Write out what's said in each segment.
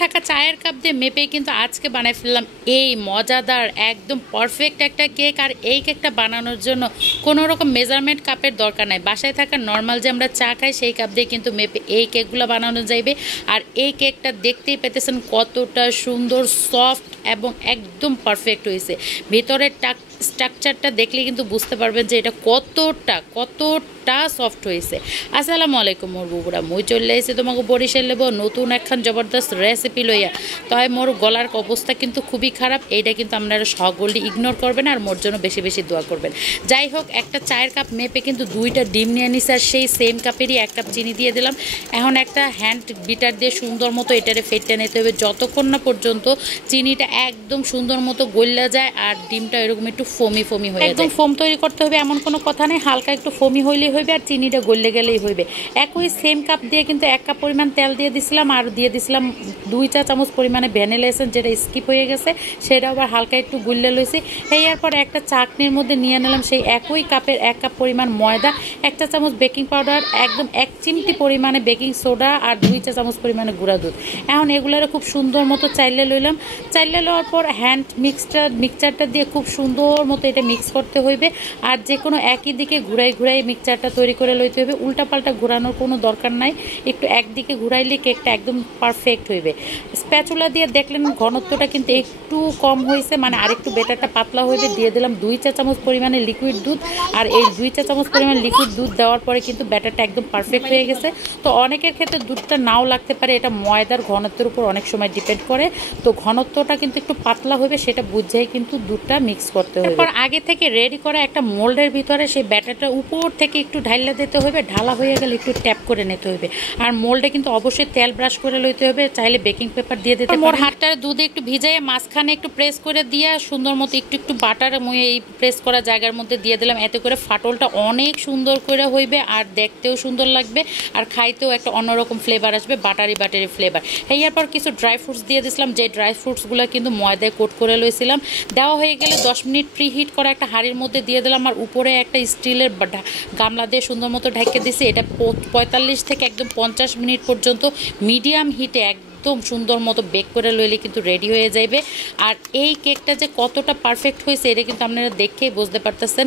থাকা চায়ের কাপ দিয়ে মেপে কিন্তু আজকে বানাই ফেললাম এই মজাদার একদম পারফেক্ট একটা কেক। আর এই কেকটা বানানোর জন্য কোনো রকম মেজারমেন্ট কাপের দরকার নাই, বাসায় থাকা নর্মাল যে আমরা চা খাই সেই কাপ দিয়ে কিন্তু মেপে এই কেকগুলো বানানো যাইবে। আর এই কেকটা দেখতেই পেতেছেন কতটা সুন্দর, সফট এবং একদম পারফেক্ট হয়েছে। ভিতরের স্ট্রাকচারটা দেখলে কিন্তু বুঝতে পারবেন যে এটা কতটা সফট হয়েছে। আসসালামু আলাইকুম মোর বুবুরা, মুই চলে এসেছি তোমাকে বরিশাল লেব নতুন একখান জবরদস্ত রেসিপি লইয়া। তাই মোর গলার অবস্থা কিন্তু খুবই খারাপ, এইটা কিন্তু আপনারা সকলে ইগনোর করবেন আর মোর জন্য বেশি বেশি দোয়া করবেন। যাই হোক, একটা চায়ের কাপ মেপে কিন্তু 2টা ডিম নিয়ে নিছে, আর সেই সেম কাপেরই 1 কাপ চিনি দিয়ে দিলাম। এখন একটা হ্যান্ড বিটার দিয়ে সুন্দর মতো এটারে ফেটে নিতে হবে যতক্ষণ না পর্যন্ত চিনিটা একদম সুন্দর মতো গলে যায় আর ডিমটা এরকম একটু ফোমি হয়ে যায়। একদম ফোম তৈরি করতে হবে এমন কোনো কথা নেই, হালকা একটু ফোমি হইলেই হইবে আর চিনিটা গলে গেলেই হইবে। একই সেম কাপ দিয়ে কিন্তু 1 কাপ পরিমাণ তেল দিয়ে দিছিলাম, আর দিয়ে দিছিলাম 2 চা চামচ পরিমাণে ভ্যানিলা এসেন্স, যেটা স্কিপ হয়ে গেছে সেটা আবার হালকা একটু গুললে লইছি। এরপর একটা চাকনির মধ্যে নিয়ে নিলাম সেই একই কাপের 1 কাপ পরিমাণ ময়দা, 1 চা চামচ বেকিং পাউডার, একদম 1 চিমটি পরিমাণে বেকিং সোডা আর 2 চা চামচ পরিমাণে গুঁড়া দুধ। এখন এগুলোর খুব সুন্দর মতো চাইলে লইলাম। চাইলে লওয়ার পর হ্যান্ড মিক্সচারটা দিয়ে খুব সুন্দর মতো এটা মিক্স করতে হইবে। আর যে কোনো একই দিকে ঘুরাই মিক্সচারটা তৈরি করে লইতে হবে, উল্টাপাল্টা ঘোরানোর কোনো দরকার নাই। একটু একদিকে ঘুরাইলে কেকটা একদম পারফেক্ট হইবে। স্প্যাচুলা দিয়ে দেখলেন ঘনত্বটা কিন্তু একটু কম হয়েছে, মানে আরেকটু বেটারটা পাতলা হইবে। দিয়ে দিলাম 2 চা চামচ পরিমাণে লিকুইড দুধ, আর এই 2 চা চামচ পরিমাণ লিকুইড দুধ দেওয়ার পরে কিন্তু ব্যাটারটা একদম পারফেক্ট হয়ে গেছে। তো অনেকের ক্ষেত্রে দুধটা নাও লাগতে পারে, এটা ময়দার ঘনত্বের উপর অনেক সময় ডিপেন্ড করে। তো ঘনত্বটা কিন্তু একটু পাতলা হবে, সেটা বুঝেই কিন্তু দুধটা মিক্স করতে হবে। এরপর আগে থেকে রেডি করা একটা মোল্ডের ভিতরে সেই ব্যাটারটা উপর থেকে একটু ঢাইলা দিতে হবে, ঢালা হয়ে গেলে একটু ট্যাপ করে নিতে হবে। আর মোল্ডে কিন্তু অবশ্যই তেল ব্রাশ করে লইতে হবে, চাইলে বেকিং পেপার দিয়ে দিতে হবে। মোর হাতটা দুধে একটু ভিজাই মাঝখানে একটু প্রেস করে দিয়ে সুন্দর মতো একটু বাটার মুয়ে এই প্রেস করা জায়গার মধ্যে দিয়ে দিলাম। এতে করে ফাটলটা অনেক সুন্দর করে হইবে আর দেখতেও সুন্দর লাগবে আর খাইতেও একটা অন্যরকম ফ্লেভার আসবে, বাটারি ফ্লেভার। এরপর কিছু ড্রাই ফ্রুটস দিয়ে দিয়েছিলাম, যে ড্রাই ফ্রুটসগুলো কিন্তু ময়দায় কোট করে লইছিলাম। দেওয়া হয়ে গেলে 10 মিনিট প্রি হিট করা একটা হাঁড়ির মধ্যে দিয়ে দিলাম, আর উপরে একটা স্টিলের গামলা দিয়ে সুন্দর মতো ঢেকে দিয়েছি। এটা 45 থেকে একদম 50 মিনিট পর্যন্ত মিডিয়াম হিটে একদম সুন্দর মতো বেক করে লইলে কিন্তু রেডি হয়ে যাবে। আর এই কেকটা যে কতটা পারফেক্ট হয়েছে এটা কিন্তু আপনারা দেখেই বুঝতে পারতেছেন।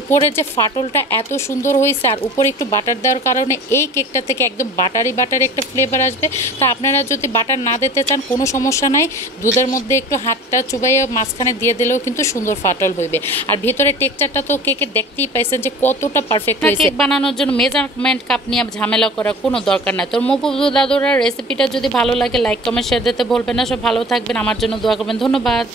উপরে যে ফাটলটা এত সুন্দর হয়েছে আর উপরে একটু বাটার দেওয়ার কারণে এই কেকটা থেকে একদম বাটারি একটা ফ্লেভার আসবে। তো আপনারা যদি বাটার না দিতে চান কোনো সমস্যা নাই, দুধের মধ্যে একটু হাতটা চুবাইয়ে মাঝখানে দিয়ে দিলেও কিন্তু সুন্দর ফাটল হইবে। আর ভিতরে টেক্সচারটা তো কেকে দেখতেই পাইছেন যে কতটা পারফেক্ট হয়েছে। কেক বানানোর জন্য মেজারমেন্ট কাপ নিয়ে ঝামেলা করার কোনো দরকার নাই। তোর মবুবু দাদুরার রেসিপিটা যদি ভালো লাগে লাইক কমেন্ট শেয়ার দিতে ভুলবেন না। সব ভালো থাকবেন, আমার জন্য দোয়া করবেন। ধন্যবাদ।